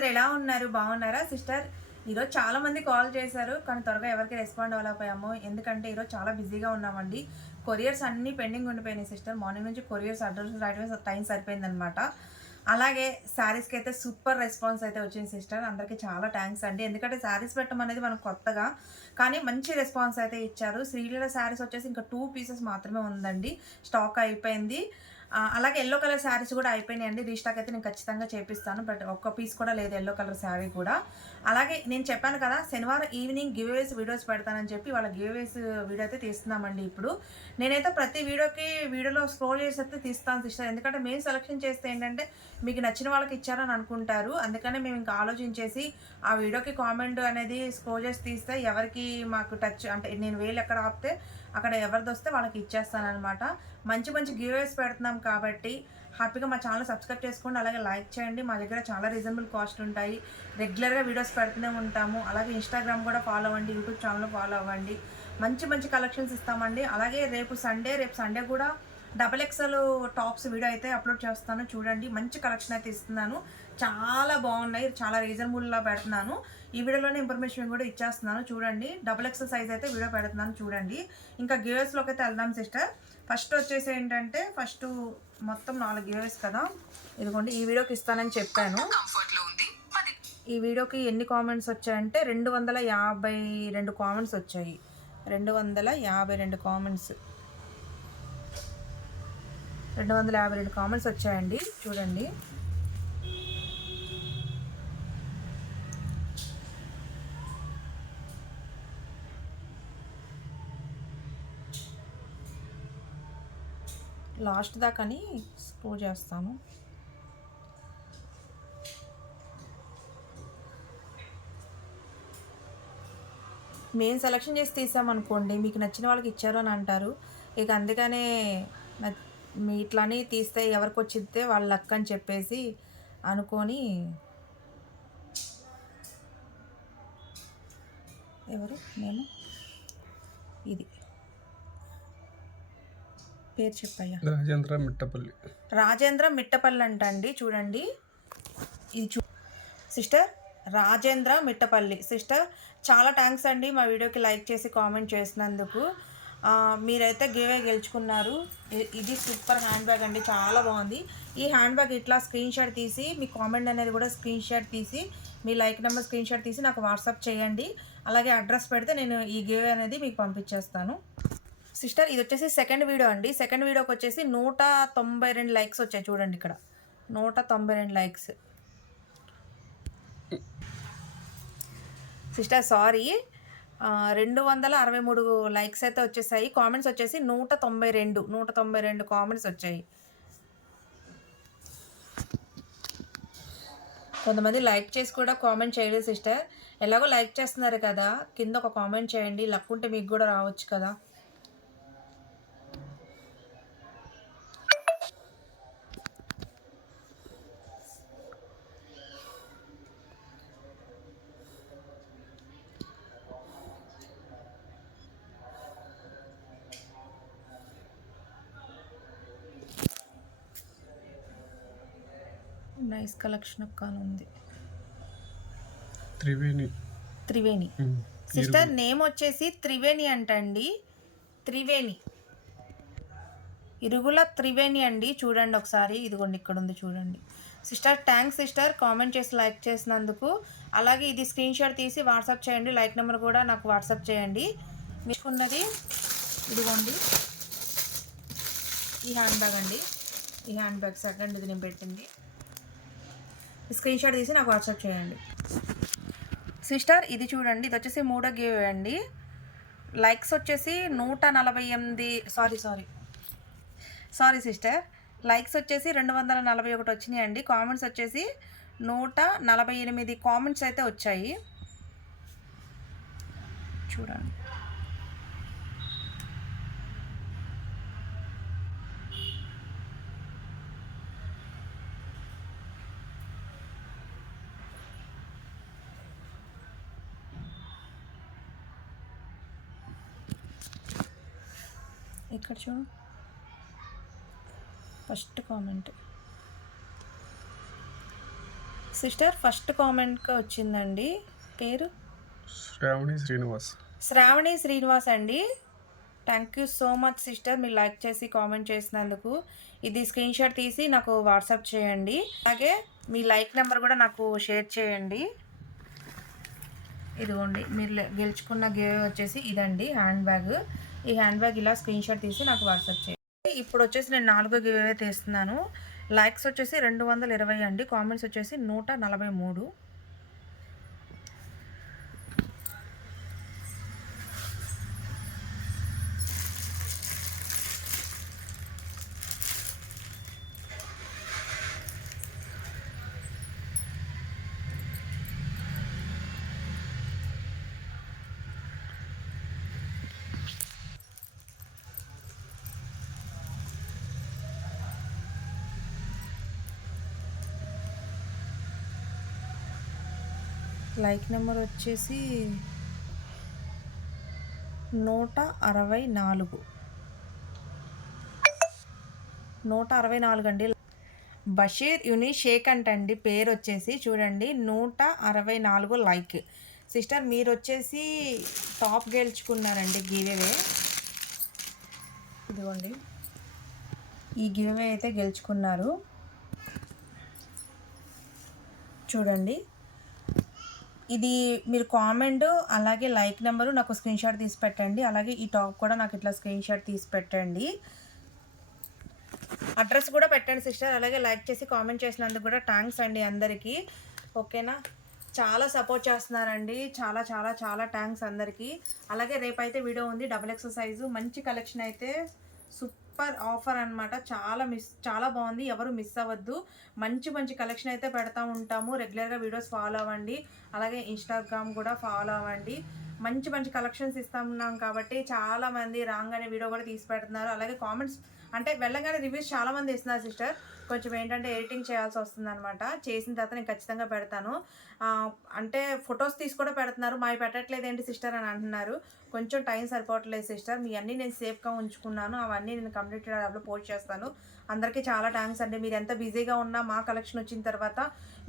అందరు ఎలా ఉన్నారు? బాగున్నారా? సిస్టర్ ఈరోజు చాలా మంది కాల్ చేశారు కానీ త్వరగా ఎవరికి రెస్పాండ్ అవ్వలేకపోయాము. ఎందుకంటే ఈరోజు చాలా బిజీగా ఉన్నామండి. కొరియర్స్ అన్నీ పెండింగ్ ఉండిపోయినాయి సిస్టర్. మార్నింగ్ నుంచి కొరియర్స్ అడ్రస్ రాయడమే టైం సరిపోయిందనమాట. అలాగే శారీస్కి అయితే సూపర్ రెస్పాన్స్ అయితే వచ్చింది సిస్టర్. అందరికీ చాలా థ్యాంక్స్ అండి. ఎందుకంటే శారీస్ పెట్టడం అనేది మనకు కొత్తగా కానీ మంచి రెస్పాన్స్ అయితే ఇచ్చారు. శ్రీలీల శారీస్ వచ్చేసి ఇంకా టూ పీసెస్ మాత్రమే ఉందండి. స్టాక్ అయిపోయింది. అలాగే ఎల్లో కలర్ శారీస్ కూడా అయిపోయినాయండి. రీస్టాక్ అయితే నేను ఖచ్చితంగా చేపిస్తాను. బట్ ఒక్క పీస్ కూడా లేదు ఎల్లో కలర్ శారీ కూడా. అలాగే నేను చెప్పాను కదా శనివారం ఈవినింగ్ గివ్వేస్ వీడియోస్ పెడతానని చెప్పి వాళ్ళ గివ్వేస్ వీడియో అయితే తీస్తున్నామండి ఇప్పుడు. నేనైతే ప్రతి వీడియోకి వీడియోలో స్క్రోల్ చేసి అయితే తీస్తాను సిస్టర్ ఎందుకంటే మేము సెలెక్షన్ చేస్తే ఏంటంటే మీకు నచ్చిన వాళ్ళకి ఇచ్చారని అనుకుంటారు. అందుకనే మేము ఇంకా ఆలోచించేసి ఆ వీడియోకి కామెంట్ అనేది స్క్రోల్ చేసి తీస్తే ఎవరికి మాకు టచ్ అంటే నేను వేలు ఎక్కడ ఆపితే అక్కడ ఎవరిది వస్తే వాళ్ళకి ఇచ్చేస్తాను అనమాట మంచి మంచి గివ్వేస్ పెడుతున్నాం కాబట్టి హ్యాపీగా మా ఛానల్ సబ్స్క్రైబ్ చేసుకోండి అలాగే లైక్ చేయండి. మా దగ్గర చాలా రీజనబుల్ కాస్ట్ ఉంటాయి. రెగ్యులర్గా వీడియోస్ పెడుతూనే ఉంటాము. అలాగే ఇన్స్టాగ్రామ్ కూడా ఫాలో అవ్వండి యూట్యూబ్ ఛానల్ ఫాలో అవ్వండి. మంచి మంచి కలెక్షన్స్ ఇస్తామండి. అలాగే రేపు సండే రేపు సండే కూడా డబల్ ఎక్సెల్ టాప్స్ వీడియో అయితే అప్లోడ్ చేస్తాను. చూడండి మంచి కలెక్షన్ అయితే ఇస్తున్నాను. చాలా బాగున్నాయి. చాలా రీజనబుల్లా పెడుతున్నాను. ఈ వీడియోలోనే ఇన్ఫర్మేషన్ కూడా ఇచ్చేస్తున్నాను. చూడండి డబల్ ఎక్సెల్ సైజ్ అయితే వీడియో పెడుతున్నాను. చూడండి. ఇంకా గివేస్లోకి అయితే వెళ్దాం సిస్టర్. ఫస్ట్ వచ్చేసి ఏంటంటే ఫస్ట్ మొత్తం నాలుగు గివేస్ కదా. ఇదిగోండి ఈ వీడియోకి ఇస్తానని చెప్పాను. ఈ వీడియోకి ఎన్ని కామెంట్స్ వచ్చాయంటే రెండు వందల యాభై రెండు కామెంట్స్ వచ్చాయి. రెండు వందల యాభై రెండు కామెంట్స్ రెండు వందల యాభై రెండు కామెంట్స్ వచ్చాయండి. చూడండి. లాస్ట్ దాకాని స్క్రూ చేస్తాము మేము సెలెక్షన్ చేసి తీసామనుకోండి మీకు నచ్చిన వాళ్ళకి ఇచ్చారు అని అంటారు. ఇక అందుకనే మీ ఇట్లానే తీస్తే ఎవరికి వచ్చిద్దే వాళ్ళ లక్ అని చెప్పేసి అనుకొని ఎవరు? నేను? ఇది. పేరు చెప్పయ్యా. రాజేంద్ర మిట్టపల్లి. రాజేంద్ర మిట్టపల్లి అంట అండి చూడండి. ఇది చూ సిస్టర్ రాజేంద్ర మిట్టపల్లి. సిస్టర్ చాలా థ్యాంక్స్ అండి మా వీడియోకి లైక్ చేసి కామెంట్ చేసినందుకు. మీరైతే గేవే గెలుచుకున్నారు. ఇది సూపర్ హ్యాండ్ బ్యాగ్ అండి చాలా బాగుంది. ఈ హ్యాండ్ బ్యాగ్ ఇట్లా స్క్రీన్ షాట్ తీసి మీ కామెంట్ అనేది కూడా స్క్రీన్ షాట్ తీసి మీ లైక్ నెంబర్ స్క్రీన్ షాట్ తీసి నాకు వాట్సాప్ చేయండి. అలాగే అడ్రస్ పెడితే నేను ఈ గేవే అనేది మీకు పంపించేస్తాను. సిస్టర్ ఇది వచ్చేసి సెకండ్ వీడియో అండి. సెకండ్ వీడియోకి వచ్చేసి నూట తొంభై రెండు లైక్స్ వచ్చాయి చూడండి ఇక్కడ. నూట తొంభై రెండు లైక్స్ సిస్టర్ సారీ రెండు వందల అరవై మూడు లైక్స్ అయితే వచ్చేసాయి. కామెంట్స్ వచ్చేసి నూట తొంభై రెండు. నూట తొంభై రెండు కామెంట్స్ వచ్చాయి. కొంతమంది లైక్ చేసి కూడా కామెంట్ చేయలేదు సిస్టర్. ఎలాగో లైక్ చేస్తున్నారు కదా. కింద ఒక కామెంట్ చేయండి. లక్కుంటే ఉంటే మీకు కూడా రావచ్చు కదా. నైస్ కలెక్షన్ ఉంది. త్రివేణి. త్రివేణి. సిస్టర్ నేమ్ వచ్చేసి త్రివేణి అంటండి. త్రివేణి. ఇరుగుల త్రివేణి అండి. చూడండి ఒకసారి. ఇదిగోండి ఇక్కడ ఉంది చూడండి. Sister thanks sister. కామెంట్ చేసి లైక్ చేసినందుకు. అలాగే ఇది స్క్రీన్ షాట్ తీసి వాట్సాప్ చేయండి. లైక్ నెంబర్ కూడా నాకు వాట్సాప్ చేయండి. మీకున్నది ఇదిగోండి. ఈ హ్యాండ్ బ్యాగ్ అండి. ఈ హ్యాండ్ బ్యాగ్ సెకండ్ ఇది నేను పెట్టింది. స్క్రీన్ షాట్ తీసి నాకు వాట్సాప్ చేయండి. సిస్టర్ ఇది చూడండి. ఇది వచ్చేసి మూడో గివ్ అండి. లైక్స్ వచ్చేసి నూట నలభై ఎనిమిది sorry sorry. Sorry sister. Likes వచ్చేసి రెండు వందల నలభై ఒకటి వచ్చినాయి అండి. కామెంట్స్ వచ్చేసి నూట నలభై ఎనిమిది కామెంట్స్ అయితే వచ్చాయి. చూడండి. ఇక్కడ చూడు. ఫస్ట్ కామెంట్ సిస్టర్ ఫస్ట్ కామెంట్గా వచ్చిందండి. పేరు? శ్రావణి శ్రీనివాస్. శ్రావణి శ్రీనివాస్ అండి. Thank you so much sister మీరు లైక్ చేసి కామెంట్ చేసినందుకు. ఇది స్క్రీన్ షాట్ తీసి నాకు వాట్సాప్ చేయండి. అలాగే మీ లైక్ నెంబర్ కూడా నాకు షేర్ చేయండి. ఇదిగోండి మీరు గెలుచుకున్న గివ్ వచ్చేసి ఇదండి హ్యాండ్ బ్యాగ్ ఈ హ్యాండ్ బ్యాగ్ ఇలా స్క్రీన్ షాట్ తీసి నాకు వాట్సాప్ చేయండి ఇప్పుడు వచ్చేసి నేను నాలుగో గివ్ తీస్తున్నాను. లైక్స్ వచ్చేసి రెండు వందల ఇరవై అండి. కామెంట్స్ వచ్చేసి నూట నలభై మూడు. లైక్ నెంబర్ వచ్చేసి నూట అరవై నాలుగు. నూట అరవై నాలుగు అండి. బషీర్ యుని షేక్ అంటండి పేరు వచ్చేసి చూడండి నూట అరవై నాలుగు లైక్. సిస్టర్ మీరు వచ్చేసి టాప్ గెలుచుకున్నారండి గివేవే ఇదిగోండి. ఈ గివేవే అయితే గెలుచుకున్నారు. చూడండి. ఇది మీరు కామెంట్ అలాగే లైక్ నెంబరు నాకు స్క్రీన్ షాట్ తీసి పెట్టండి. అలాగే ఈ టాప్ కూడా నాకు ఇట్లా స్క్రీన్ షాట్ తీసి పెట్టండి. అడ్రస్ కూడా పెట్టండి సిస్టర్. అలాగే లైక్ చేసి కామెంట్ చేసినందుకు కూడా థ్యాంక్స్ అండి అందరికీ. ఓకేనా? చాలా సపోర్ట్ చేస్తున్నారండి. చాలా చాలా చాలా థ్యాంక్స్ అందరికీ. అలాగే రేపైతే వీడియో ఉంది. Double XL size. మంచి కలెక్షన్ అయితే సూపర్ ఆఫర్ అనమాట చాలా మిస్ చాలా బాగుంది. ఎవరు మిస్ అవ్వద్దు. మంచి మంచి కలెక్షన్ అయితే పెడతా ఉంటాము. రెగ్యులర్గా వీడియోస్ ఫాలో అవ్వండి. అలాగే ఇన్స్టాగ్రామ్ కూడా ఫాలో అవ్వండి. మంచి మంచి కలెక్షన్స్ ఇస్తున్నాం కాబట్టి చాలా మంది రాగానే వీడియో కూడా తీసి పెడుతున్నారు. అలాగే కామెంట్స్ అంటే వెళ్ళగానే రివ్యూస్ చాలా మంది ఇస్తున్నారు సిస్టర్. కొంచెం ఏంటంటే ఎడిటింగ్ చేయాల్సి వస్తుంది అనమాట చేసిన తర్వాత నేను ఖచ్చితంగా పెడతాను. అంటే ఫొటోస్ తీసి కూడా పెడుతున్నారు. మావి పెట్టట్లేదు ఏంటి సిస్టర్ అని అంటున్నారు. కొంచెం టైం సరిపోవట్లేదు సిస్టర్. మీ అన్నీ నేను సేఫ్గా ఉంచుకున్నాను. అవన్నీ నేను కంప్లీటెడ్ యాప్లో పోస్ట్ చేస్తాను. అందరికీ చాలా థ్యాంక్స్ అండి. మీరు ఎంత బిజీగా ఉన్నా మా కలెక్షన్ వచ్చిన తర్వాత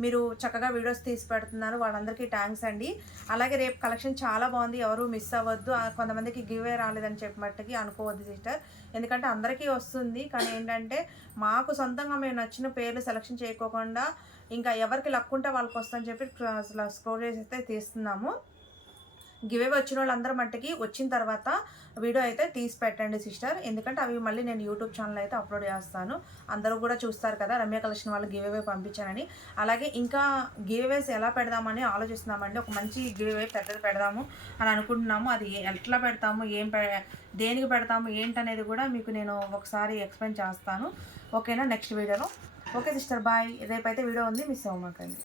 మీరు చక్కగా వీడియోస్ తీసి పెడుతున్నారు. వాళ్ళందరికీ థ్యాంక్స్ అండి. అలాగే రేపు కలెక్షన్ చాలా బాగుంది. ఎవరు మిస్ అవ్వద్దు. కొంతమందికి కొంతమందికి గివే రాలేదని చెప్పినట్టుకి అనుకోవద్దు సిస్టర్. ఎందుకంటే అందరికీ వస్తుంది. కానీ ఏంటంటే మాకు సొంతంగా మేము నచ్చిన పేర్లు సెలెక్షన్ చేయకోకుండా ఇంకా ఎవరికి లక్కుంటే వాళ్ళకి వస్తుందని చెప్పి స్క్రోల్ చేసి అయితే తీస్తున్నాము. గివే వచ్చిన వాళ్ళందరూ మట్టికి వచ్చిన తర్వాత వీడియో అయితే తీసి పెట్టండి సిస్టర్. ఎందుకంటే అవి మళ్ళీ నేను యూట్యూబ్ ఛానల్ అయితే అప్లోడ్ చేస్తాను. అందరూ కూడా చూస్తారు కదా రమ్య కలెక్షన్ వాళ్ళు గివేవే పంపించానని అలాగే ఇంకా గివేవేస్ ఎలా పెడదామని ఆలోచిస్తున్నామండి. ఒక మంచి గివేవే పెద్దది పెడదాము అని అనుకుంటున్నాము. అది ఎట్లా పెడతాము ఏం పె దేనికి పెడతాము ఏంటనేది కూడా మీకు నేను ఒకసారి ఎక్స్ప్లెయిన్ చేస్తాను. ఓకేనా? నెక్స్ట్ వీడియోలో. Okay sister. బాయ్. రేపైతే వీడియో ఉంది. మిస్ అవ్వమాకండి.